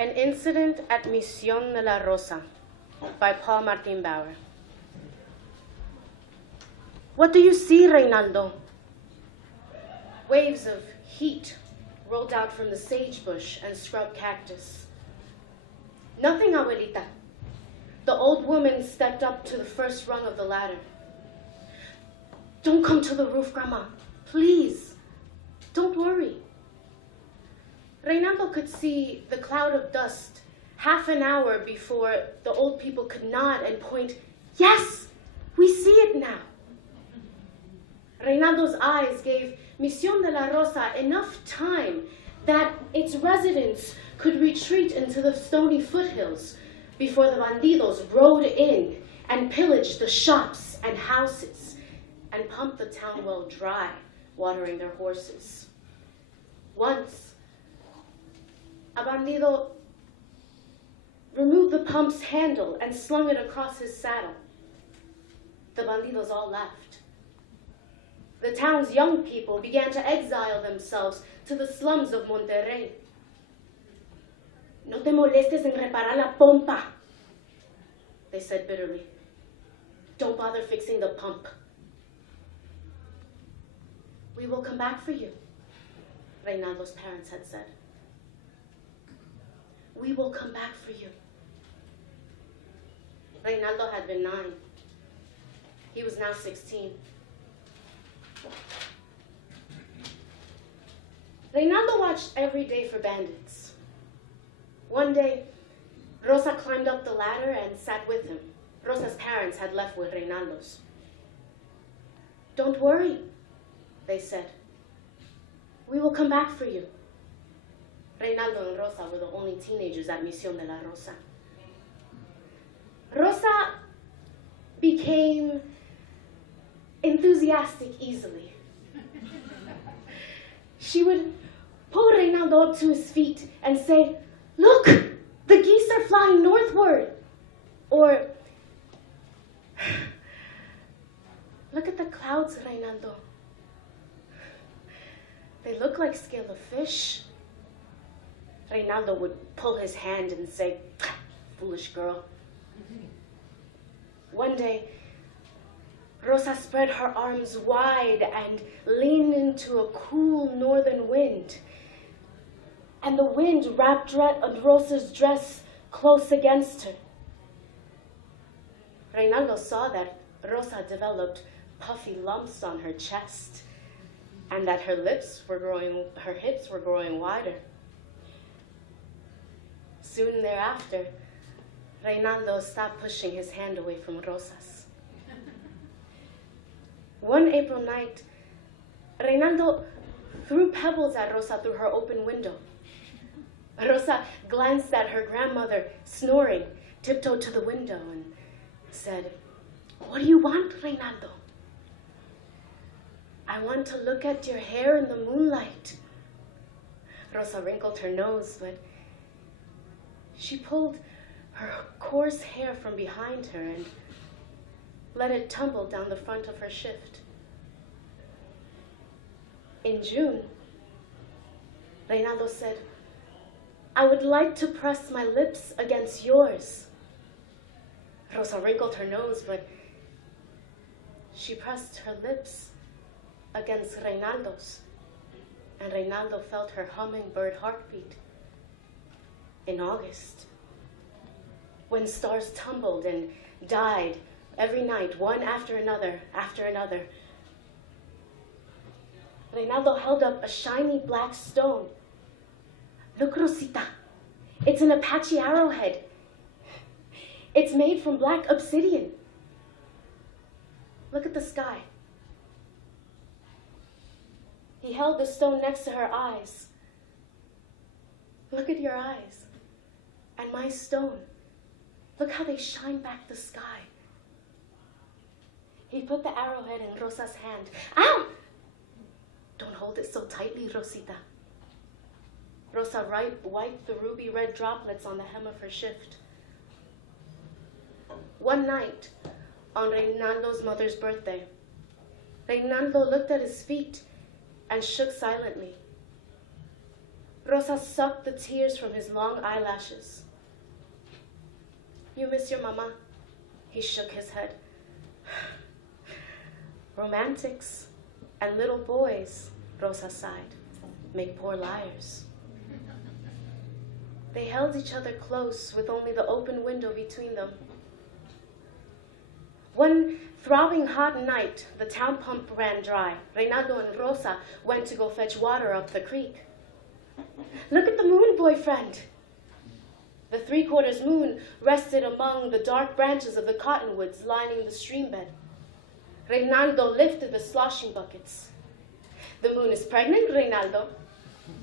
An Incident at Misión de la Rosa by Paul Martin Bauer. What do you see, Reynaldo? Waves of heat rolled out from the sagebush and scrub cactus. Nothing, abuelita. The old woman stepped up to the first rung of the ladder. Don't come to the roof, Grandma. Please. Don't worry. Reynaldo could see the cloud of dust half an hour before the old people could nod and point. Yes, we see it now. Reynaldo's eyes gave Misión de la Rosa enough time that its residents could retreat into the stony foothills before the bandidos rode in and pillaged the shops and houses and pumped the town well dry, watering their horses. Once, a bandido removed the pump's handle and slung it across his saddle. The bandidos all left. The town's young people began to exile themselves to the slums of Monterrey. No te molestes en reparar la pompa, they said bitterly. Don't bother fixing the pump. We will come back for you, Reynaldo's parents had said. We will come back for you. Reynaldo had been 9. He was now 16. Reynaldo watched every day for bandits. One day, Rosa climbed up the ladder and sat with him. Rosa's parents had left with Reynaldo's. Don't worry, they said. We will come back for you. Reynaldo and Rosa were the only teenagers at Misión de la Rosa. Rosa became enthusiastic easily. She would pull Reynaldo up to his feet and say, "Look, the geese are flying northward." Or, "Look at the clouds, Reynaldo. They look like scale of fish." Reynaldo would pull his hand and say, "Foolish girl." One day, Rosa spread her arms wide and leaned into a cool northern wind. And the wind wrapped Rosa's dress close against her. Reynaldo saw that Rosa developed puffy lumps on her chest and that her hips were growing wider. Soon thereafter, Reynaldo stopped pushing his hand away from Rosa's. One April night, Reynaldo threw pebbles at Rosa through her open window. Rosa glanced at her grandmother snoring, tiptoed to the window, and said, "What do you want, Reynaldo?" "I want to look at your hair in the moonlight." Rosa wrinkled her nose, but she pulled her coarse hair from behind her and let it tumble down the front of her shift. In June, Reynaldo said, "I would like to press my lips against yours." Rosa wrinkled her nose, but she pressed her lips against Reynaldo's, and Reynaldo felt her hummingbird heartbeat. In August, when stars tumbled and died every night, one after another, Reynaldo held up a shiny black stone. "Look, Rosita, it's an Apache arrowhead. It's made from black obsidian. Look at the sky." He held the stone next to her eyes. "Look at your eyes. And my stone. Look how they shine back the sky." He put the arrowhead in Rosa's hand. "Ow! Don't hold it so tightly, Rosita." Rosa wiped the ruby red droplets on the hem of her shift. One night, on Reynaldo's mother's birthday, Reynaldo looked at his feet and shook silently. Rosa sucked the tears from his long eyelashes. You miss your mama? He shook his head. Romantics and little boys, Rosa sighed, make poor liars. They held each other close with only the open window between them. One throbbing hot night, the town pump ran dry. Reynaldo and Rosa went to go fetch water up the creek. Look at the moon, boyfriend. The three-quarters moon rested among the dark branches of the cottonwoods lining the stream bed. Reynaldo lifted the sloshing buckets. The moon is pregnant, Reynaldo.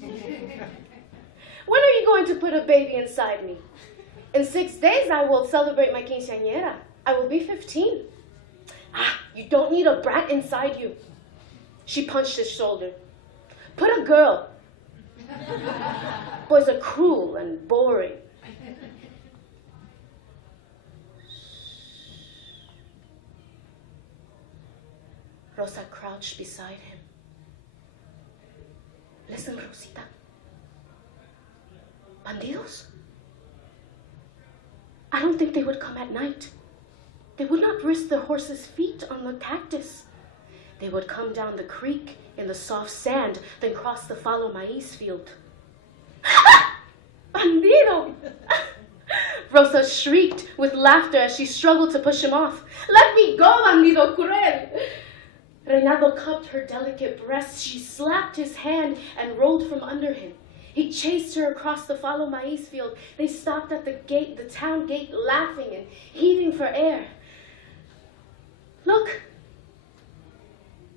When are you going to put a baby inside me? In 6 days, I will celebrate my quinceañera. I will be 15. You don't need a brat inside you. She punched his shoulder. Put a girl. Boys are cruel and boring. Rosa crouched beside him. Listen, Rosita. Bandidos? I don't think they would come at night. They would not risk their horses' feet on the cactus. They would come down the creek in the soft sand, then cross the fallow maize field. Bandido! Rosa shrieked with laughter as she struggled to push him off. Let me go, bandido cruel! Reynaldo cupped her delicate breasts. She slapped his hand and rolled from under him. He chased her across the fallow maize field. They stopped at the gate, the town gate, laughing and heaving for air. Look!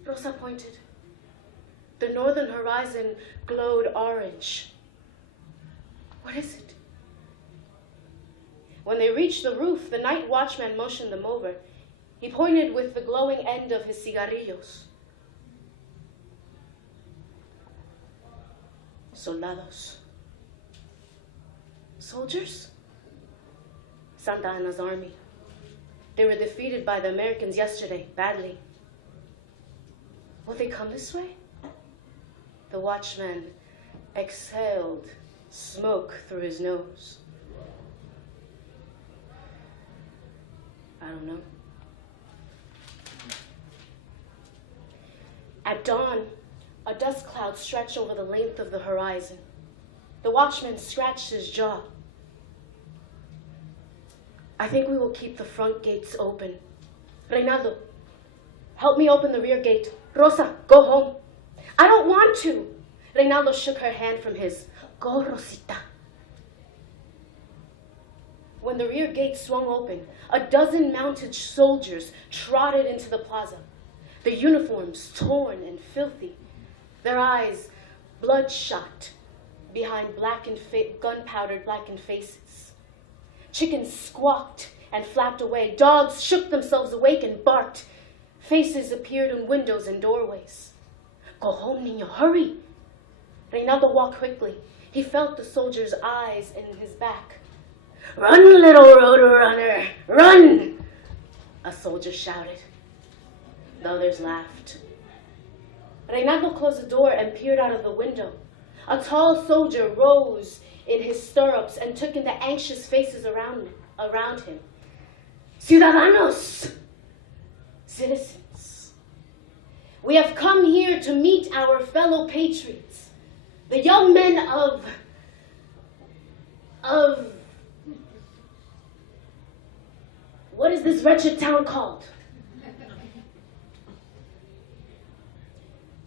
Rosa pointed. The northern horizon glowed orange. What is it? When they reached the roof, the night watchman motioned them over. He pointed with the glowing end of his cigarrillos. Soldados. Soldiers? Santa Anna's army. They were defeated by the Americans yesterday, badly. Will they come this way? The watchman exhaled smoke through his nose. I don't know. At dawn, a dust cloud stretched over the length of the horizon. The watchman scratched his jaw. I think we will keep the front gates open. Reynaldo, help me open the rear gate. Rosa, go home. I don't want to. Reynaldo shook her hand from his. Go, Rosita. When the rear gate swung open, a dozen mounted soldiers trotted into the plaza. Their uniforms torn and filthy, their eyes bloodshot behind gunpowdered blackened faces. Chickens squawked and flapped away. Dogs shook themselves awake and barked. Faces appeared in windows and doorways. Go home, niño, hurry. Reynaldo walked quickly. He felt the soldier's eyes in his back. Run, little roadrunner, run! A soldier shouted. The others laughed. Reynaldo closed the door and peered out of the window. A tall soldier rose in his stirrups and took in the anxious faces around him. Ciudadanos! Citizens. We have come here to meet our fellow patriots, the young men of what is this wretched town called?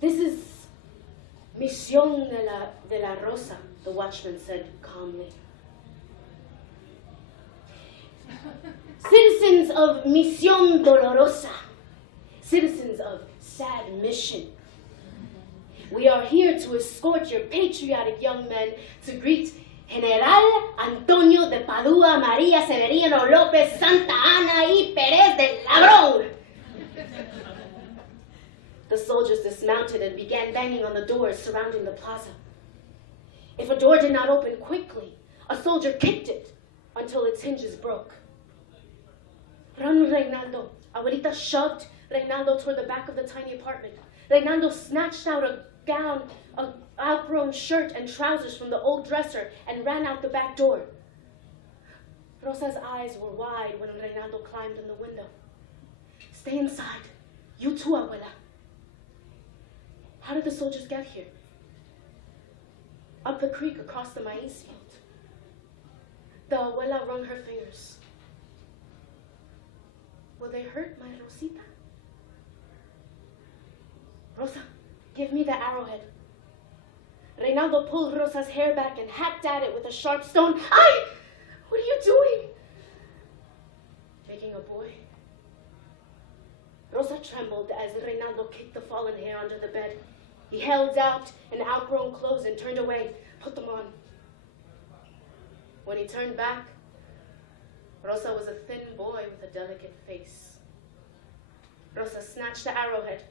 This is Misión de la Rosa, the watchman said calmly. Citizens of Misión Dolorosa, citizens of sad mission. We are here to escort your patriotic young men to greet General Antonio de Padua, María Severiano López, Santa Ana y Pérez del Ladrón. The soldiers dismounted and began banging on the doors surrounding the plaza. If a door did not open quickly, a soldier kicked it until its hinges broke. Run, Reynaldo. Abuelita shoved Reynaldo toward the back of the tiny apartment. Reynaldo snatched out a gown, an outgrown shirt, and trousers from the old dresser and ran out the back door. Rosa's eyes were wide when Reynaldo climbed in the window. Stay inside. You too, Abuela. How did the soldiers get here? Up the creek across the maize field. The Abuela wrung her fingers. Will they hurt my Rosita? Rosa, give me the arrowhead. Reynaldo pulled Rosa's hair back and hacked at it with a sharp stone. Ay! What are you doing? Taking a boy. Rosa trembled as Reynaldo kicked the fallen hair under the bed. He held out an outgrown clothes and turned away. Put them on. When he turned back, Rosa was a thin boy with a delicate face. Rosa snatched the arrowhead.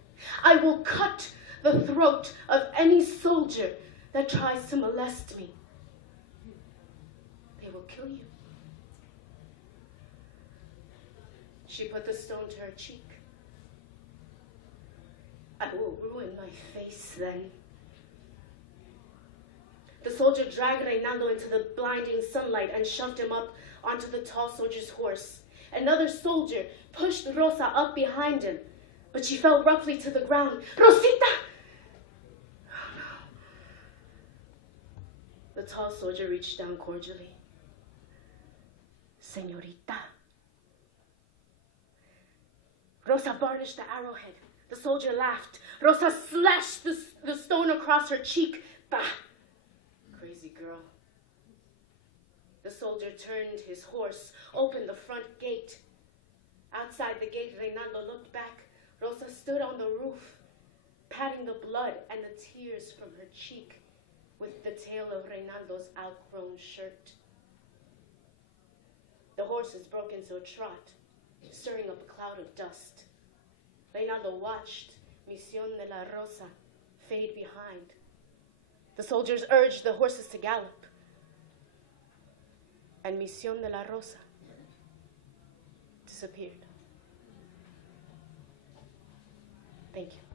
I will cut the throat of any soldier that tries to molest me. They will kill you. She put the stone to her cheek. I will ruin my face then. The soldier dragged Reynaldo into the blinding sunlight and shoved him up onto the tall soldier's horse. Another soldier pushed Rosa up behind him, but she fell roughly to the ground. Rosita! Oh, no. The tall soldier reached down cordially. Señorita. Rosa varnished the arrowhead. The soldier laughed. Rosa slashed the stone across her cheek. Bah! Crazy girl. The soldier turned his horse, opened the front gate. Outside the gate, Reynaldo looked back. Rosa stood on the roof, patting the blood and the tears from her cheek with the tail of Reynaldo's outgrown shirt. The horses broke into a trot, stirring up a cloud of dust. Reynaldo watched Misión de la Rosa fade behind. The soldiers urged the horses to gallop. And Misión de la Rosa disappeared. Thank you.